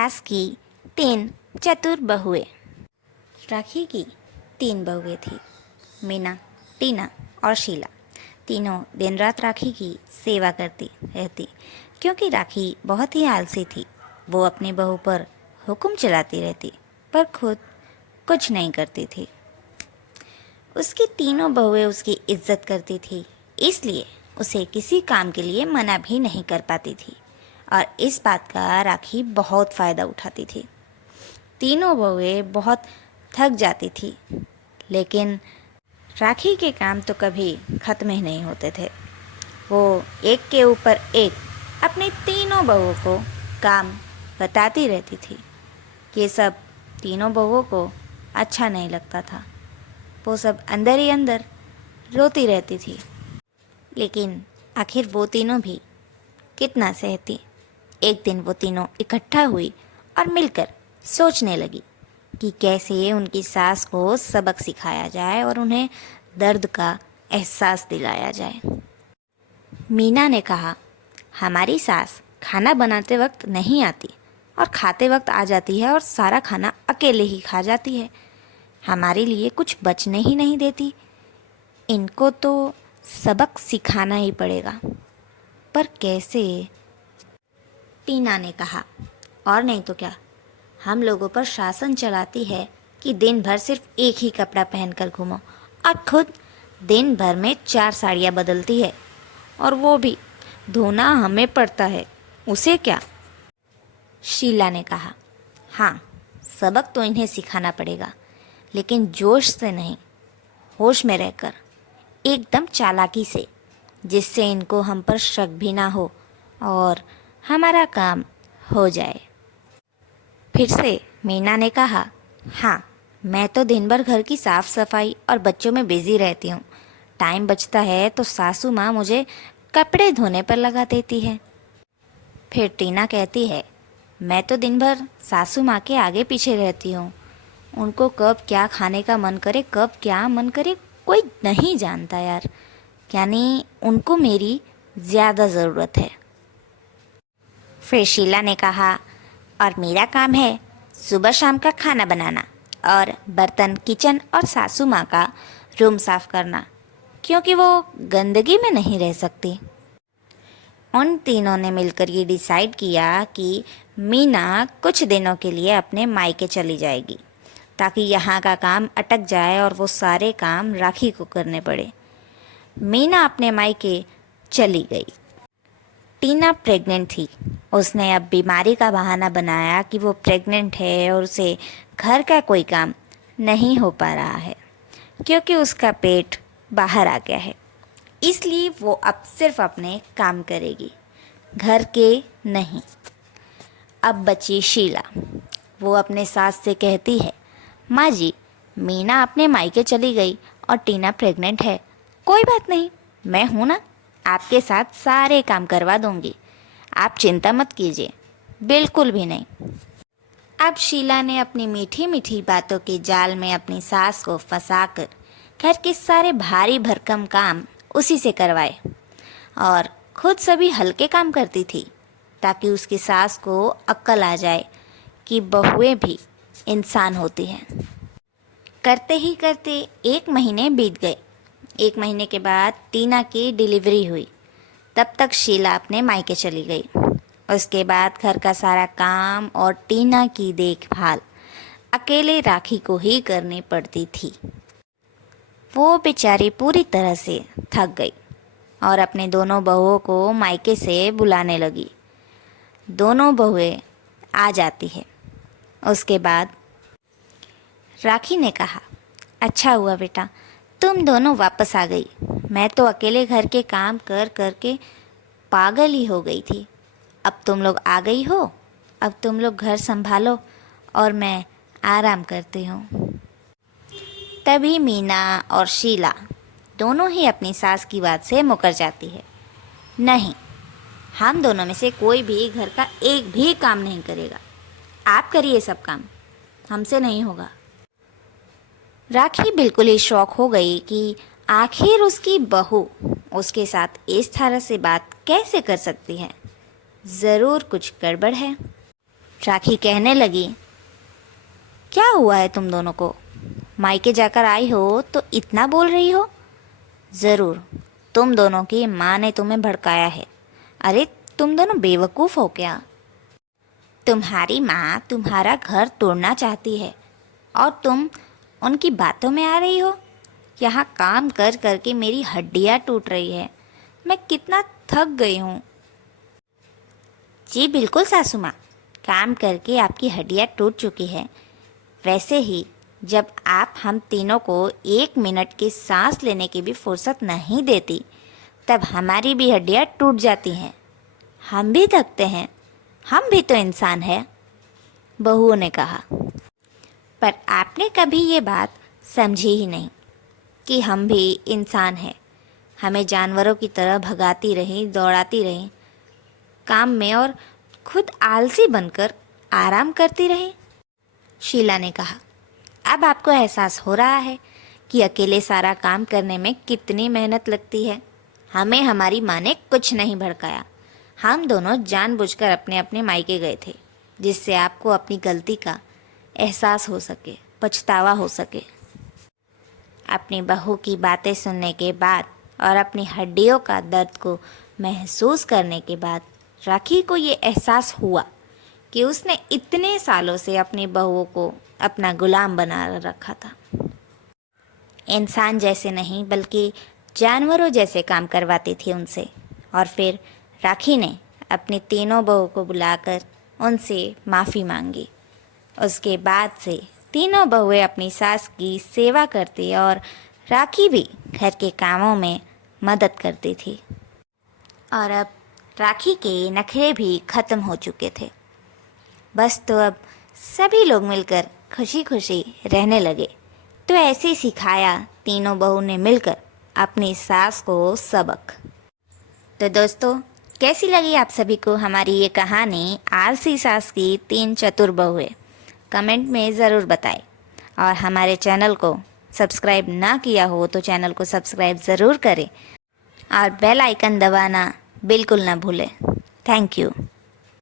सास की 3 चतुर बहुएं। राखी की 3 बहुएं थी, मीना, टीना और शीला। तीनों दिन रात राखी की सेवा करती रहती, क्योंकि राखी बहुत ही आलसी थी। वो अपनी बहू पर हुक्म चलाती रहती, पर खुद कुछ नहीं करती थी। उसकी तीनों बहुएं उसकी इज्जत करती थी, इसलिए उसे किसी काम के लिए मना भी नहीं कर पाती थी, और इस बात का राखी बहुत फ़ायदा उठाती थी। तीनों बहुएं बहुत थक जाती थी, लेकिन राखी के काम तो कभी ख़त्म ही नहीं होते थे। वो एक के ऊपर एक अपनी तीनों बहुओं को काम बताती रहती थी। ये सब तीनों बहुओं को अच्छा नहीं लगता था। वो सब अंदर ही अंदर रोती रहती थी, लेकिन आखिर वो तीनों भी कितना सहती। एक दिन वो तीनों इकट्ठा हुई और मिलकर सोचने लगी कि कैसे उनकी सास को सबक सिखाया जाए और उन्हें दर्द का एहसास दिलाया जाए। मीना ने कहा, हमारी सास खाना बनाते वक्त नहीं आती और खाते वक्त आ जाती है और सारा खाना अकेले ही खा जाती है। हमारे लिए कुछ बचने ही नहीं देती। इनको तो सबक सिखाना ही पड़ेगा। पर कैसे? टीना ने कहा, और नहीं तो क्या, हम लोगों पर शासन चलाती है कि दिन भर सिर्फ एक ही कपड़ा पहनकर घूमो, और खुद दिन भर में 4 साड़ियाँ बदलती है, और वो भी धोना हमें पड़ता है, उसे क्या? शीला ने कहा, हाँ, सबक तो इन्हें सिखाना पड़ेगा, लेकिन जोश से नहीं, होश में रहकर, एकदम चालाकी से, जिससे इनको हम पर शक भी ना हो और हमारा काम हो जाए। फिर से मीना ने कहा, हाँ, मैं तो दिन भर घर की साफ सफाई और बच्चों में बिजी रहती हूँ। टाइम बचता है तो सासू माँ मुझे कपड़े धोने पर लगा देती है। फिर टीना कहती है, मैं तो दिन भर सासू माँ के आगे पीछे रहती हूँ। उनको कब क्या खाने का मन करे, कब क्या मन करे, कोई नहीं जानता यार। यानी उनको मेरी ज़्यादा ज़रूरत है। फिर शीला ने कहा, और मेरा काम है सुबह शाम का खाना बनाना और बर्तन, किचन और सासू माँ का रूम साफ करना, क्योंकि वो गंदगी में नहीं रह सकती। उन तीनों ने मिलकर ये डिसाइड किया कि मीना कुछ दिनों के लिए अपने मायके चली जाएगी, ताकि यहाँ का काम अटक जाए और वो सारे काम राखी को करने पड़े। मीना अपने मायके चली गई। टीना प्रेग्नेंट थी। उसने अब बीमारी का बहाना बनाया कि वो प्रेग्नेंट है और उसे घर का कोई काम नहीं हो पा रहा है, क्योंकि उसका पेट बाहर आ गया है। इसलिए वो अब सिर्फ अपने काम करेगी, घर के नहीं। अब बची शीला। वो अपने सास से कहती है, माँ जी, मीना अपने मायके चली गई और टीना प्रेग्नेंट है। कोई बात नहीं, मैं हूँ ना, आपके साथ सारे काम करवा दूंगी। आप चिंता मत कीजिए, बिल्कुल भी नहीं। अब शीला ने अपनी मीठी मीठी बातों के जाल में अपनी सास को फंसाकर घर के सारे भारी भरकम काम उसी से करवाए, और खुद सभी हल्के काम करती थी, ताकि उसकी सास को अक्ल आ जाए कि बहुएं भी इंसान होती हैं। करते ही करते 1 महीने बीत गए। 1 महीने के बाद टीना की डिलीवरी हुई। तब तक शीला अपने मायके चली गई। उसके बाद घर का सारा काम और टीना की देखभाल अकेले राखी को ही करनी पड़ती थी। वो बेचारी पूरी तरह से थक गई और अपने दोनों बहुओं को मायके से बुलाने लगी। दोनों बहुएं आ जाती है। उसके बाद राखी ने कहा, अच्छा हुआ बेटा, तुम दोनों वापस आ गई। मैं तो अकेले घर के काम कर कर के पागल ही हो गई थी। अब तुम लोग आ गई हो, अब तुम लोग घर संभालो और मैं आराम करती हूँ। तभी मीना और शीला दोनों ही अपनी सास की बात से मुकर जाती है। नहीं, हम दोनों में से कोई भी घर का एक भी काम नहीं करेगा। आप करिए सब काम, हमसे नहीं होगा। राखी बिल्कुल ही शॉक हो गई कि आखिर उसकी बहू उसके साथ इस तरह से बात कैसे कर सकती है। ज़रूर कुछ गड़बड़ है। राखी कहने लगी, क्या हुआ है तुम दोनों को? मायके जाकर आई हो तो इतना बोल रही हो? ज़रूर तुम दोनों की माँ ने तुम्हें भड़काया है। अरे तुम दोनों बेवकूफ़ हो क्या? तुम्हारी माँ तुम्हारा घर तोड़ना चाहती है और तुम उनकी बातों में आ रही हो। यहाँ काम कर कर के मेरी हड्डियाँ टूट रही है। मैं कितना थक गई हूँ। जी बिल्कुल सासू माँ, काम करके आपकी हड्डियाँ टूट चुकी है। वैसे ही जब आप हम तीनों को 1 मिनट की सांस लेने की भी फुर्सत नहीं देती, तब हमारी भी हड्डियाँ टूट जाती हैं। हम भी थकते हैं, हम भी तो इंसान हैं, बहुओं ने कहा। पर आपने कभी ये बात समझी ही नहीं कि हम भी इंसान हैं। हमें जानवरों की तरह भगाती रही, दौड़ाती रही काम में और खुद आलसी बनकर आराम करती रही। शीला ने कहा, अब आपको एहसास हो रहा है कि अकेले सारा काम करने में कितनी मेहनत लगती है। हमें हमारी माँ ने कुछ नहीं भड़काया। हम दोनों जानबूझकर अपने अपने मायके गए थे, जिससे आपको अपनी गलती का एहसास हो सके, पछतावा हो सके। अपनी बहू की बातें सुनने के बाद और अपनी हड्डियों का दर्द को महसूस करने के बाद राखी को ये एहसास हुआ कि उसने इतने सालों से अपनी बहुओं को अपना गुलाम बना रखा था। इंसान जैसे नहीं बल्कि जानवरों जैसे काम करवाती थी उनसे। और फिर राखी ने अपनी तीनों बहू को बुलाकर उनसे माफ़ी मांगी। उसके बाद से तीनों बहुएं अपनी सास की सेवा करती और राखी भी घर के कामों में मदद करती थी। और अब राखी के नखरे भी ख़त्म हो चुके थे। बस तो अब सभी लोग मिलकर खुशी खुशी रहने लगे। तो ऐसे ही सिखाया तीनों बहू ने मिलकर अपनी सास को सबक। तो दोस्तों, कैसी लगी आप सभी को हमारी ये कहानी आलसी सास की 3 चतुर बहुएं? कमेंट में ज़रूर बताएं। और हमारे चैनल को सब्सक्राइब ना किया हो तो चैनल को सब्सक्राइब ज़रूर करें और बेल आइकन दबाना बिल्कुल ना भूलें। Thank you.